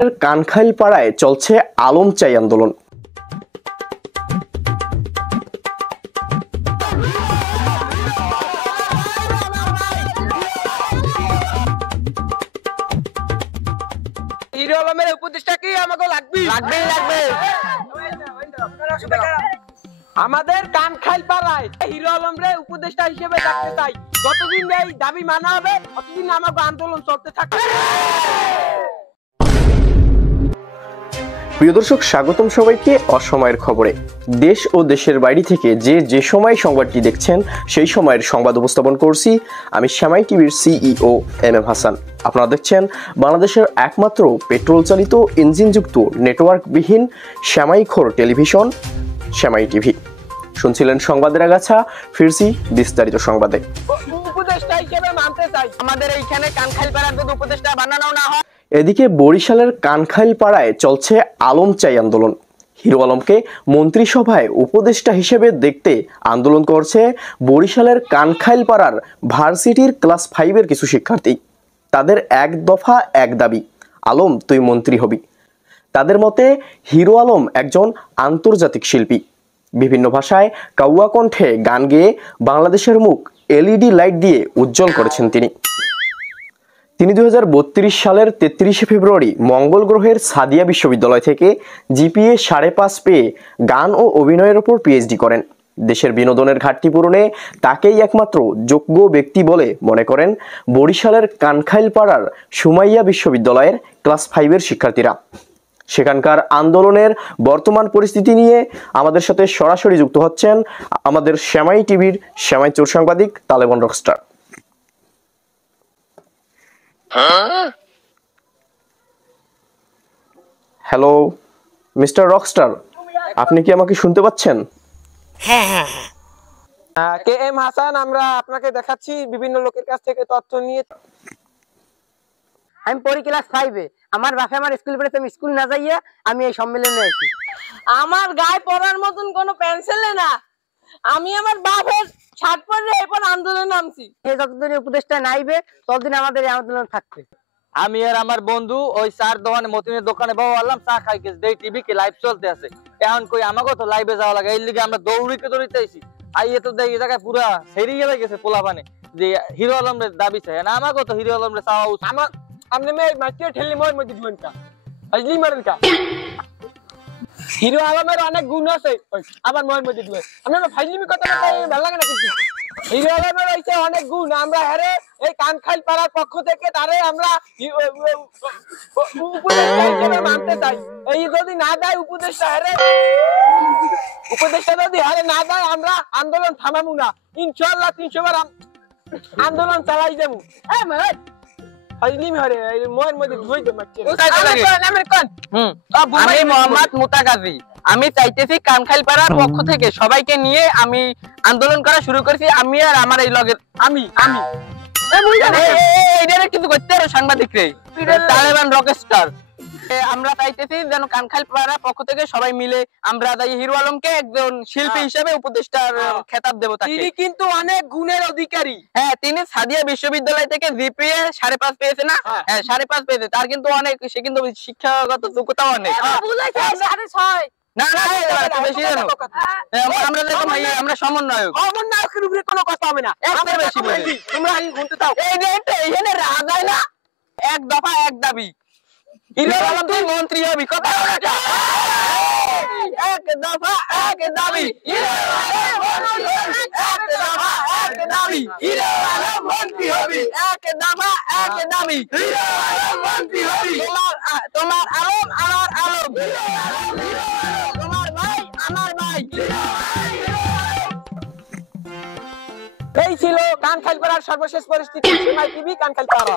কানখাইলপাড়ায় চলছে আলম চাই আন্দোলন। হিরো আলমের উপদেশটা কি আমাকে লাগবে। আমাদের কানখাইলপাড়ায় হিরো আলমরে উপদেষ্টা হিসেবে রাখতে চাই। যতদিন এই দাবি মানা হবে ততদিন আমাকে আন্দোলন চলতে থাকবে। প্রিয় দর্শক, স্বাগতম সবাইকে অসময়ের খবরে। দেশ ও দেশের বাইরে থেকে যে সময় সংবাদটি দেখছেন সেই সময়ের সংবাদ উপস্থাপন করছি আমি শ্যামাই টিভির সিইও এম এম হাসান। আপনারা দেখছেন বাংলাদেশের একমাত্র পেট্রোল চালিত ইঞ্জিনযুক্ত নেটওয়ার্কবিহীন শ্যামাইখোর টেলিভিশন শ্যামাই টিভি। শুনছিলেন সংবাদের আগাছা, ফিরছি বিস্তারিত সংবাদে। উপদেষ্টা হিসেবে মানতে চাই। আমাদের এইখানে কানখাইলপাড়ার যদি উপদেষ্টা বানানো না হয়। এদিকে বরিশালের কানখাইলপাড়ায় চলছে আলম চাই আন্দোলন। হিরো আলমকে মন্ত্রিসভায় উপদেষ্টা হিসেবে দেখতে আন্দোলন করছে বরিশালের কানখাইলপাড়ার ভার্সিটির ক্লাস 5-এর কিছু শিক্ষার্থী। তাদের এক দফা এক দাবি, আলম তুই মন্ত্রী হবি। তাদের মতে হিরো আলম একজন আন্তর্জাতিক শিল্পী। বিভিন্ন ভাষায় কাউয়া কণ্ঠে গান গেয়ে বাংলাদেশের মুখ এলইডি লাইট দিয়ে উজ্জ্বল করেছেন তিনি। 2032 সালের 33 ফেব্রুয়ারি মঙ্গল গ্রহের সাদিয়া বিশ্ববিদ্যালয় থেকে জিপিএ 5.5 পেয়ে গান ও অভিনয়ের ওপর পিএইচডি করেন। দেশের বিনোদনের ঘাটতি পূরণে তাকেই একমাত্র যোগ্য ব্যক্তি বলে মনে করেন বরিশালের কানখাইলপাড়ার সুমাইয়া বিশ্ববিদ্যালয়ের ক্লাস 5-এর শিক্ষার্থীরা। সেখানকার আন্দোলনের বর্তমান পরিস্থিতি নিয়ে আমাদের সাথে সরাসরি যুক্ত হচ্ছেন আমাদের শ্যামাই টিভির শ্যামাই চোর সাংবাদিক Taliban Rockstar. Hello mister Rockstar, আপনি কি আমাকে শুনতে পাচ্ছেন? হ্যাঁ। কে এম হাসান, আমরা আপনাকে দেখাচ্ছি বিভিন্ন লোকের কাছ থেকে তথ্য নিয়ে। আমি পড়ি ক্লাস 5-এ। আমার বাপে আমার স্কুল পড়েছে, আমি স্কুল না যাইয়া আমি এই সম্মেলনে আইছি। আমার গায়ে পড়ার মতন কোনো পেন্সিলে না, আমি আমার বাপের শার্ট পরে এরপর আন্দোলনে নামছি। এই যতদিন উপদেশটা নাইবে ততদিন আমাদের এই আন্দোলন থাকবে। আমি আর আমার বন্ধু ওই চার দোকানে মতিনের দোকানে বাবা আল্লাম চা খাই গেছে, দেই টিভি কে লাইভ চলতে আছে। এখন কই আমাকে তো লাইভে যাওয়া লাগে, এই লিগে আমরা দৌড়িতে আইছি। আইয়ে তো দেই এই জায়গায় পুরা হেরি গেছে পোলাপানে যে হিরো আলমের দাবি চাই না। আমাকে তো হিরো আলমের চাওয়া উচিত। আমার আপনি মাটিয়ে ঠেলি মই মধ্যে দিবেন কা আজলি মারেন কা। হিরো আলমের অনেক গুণ আছে, আবার ময়ের মধ্যে দিবেন। আপনারা ফাইজলিমি কথা না ভালো লাগে না কিছু। হিরো আলমের হইছে অনেক গুণ। আমরা হেরে এই কানখাইলপাড়ার পক্ষ থেকে তারে আমরা উপদেষ্টা হিসেবে মানতে চাই। এই যদি না দেয় উপদেষ্টা হেরে, উপদেষ্টা যদি হারে না দেয় আমরা আন্দোলন থামাবো না। ইনশাআল্লাহ 300 বার আন্দোলন চালাই যাবো। আমি মোহাম্মদ মুতাকাজি, আমি চাইতেছি কানখাইলপাড়ার পক্ষ থেকে সবাইকে নিয়ে আমি আন্দোলন করা শুরু করেছি। আমি আর আমার এই লগের আমি কিন্তু করতে পারো সাংবাদিক রে তালেবান রকস্টার। আমরা চাইতেছি যেন কানখাইলপাড়ার পক্ষ থেকে সবাই মিলে আমরা হিরো আলমকে একজন শিল্পী হিসেবে উপদেষ্টার খেতাব দেব। তিনি কিন্তু অনেক গুণের অধিকারী। হ্যাঁ, তিনি সাদিয়া বিশ্ববিদ্যালয় থেকে জিপিএ 5.5 পেয়েছে না? হ্যাঁ 5.5 পেয়েছে। তার কিন্তু অনেক, সে কিন্তু শিক্ষাগত যোগ্যতা অনেক। না বেশি জানো আমরা দেখো ভাই, আমরা সমন্বয়কের উপরে কোনো কথা হবে না। তোমরা শুনতে চাও এইখানে রাজায় না এক দফা এক দাবি, হিরো আলম তুই মন্ত্রী হবি। কথা এক দফা এক দাবি, হিরো আলম মন্ত্রী হবি। এক দফা এক দাবি, হিরো আলম মন্ত্রী হবি। তোমার আলম আমার আলম, তোমার ভাই আমার ভাই। এই ছিল কানখাইলপাড়ার সর্বশেষ পরিস্থিতি। শ্যামাই টিভি, কানখাইলপাড়া।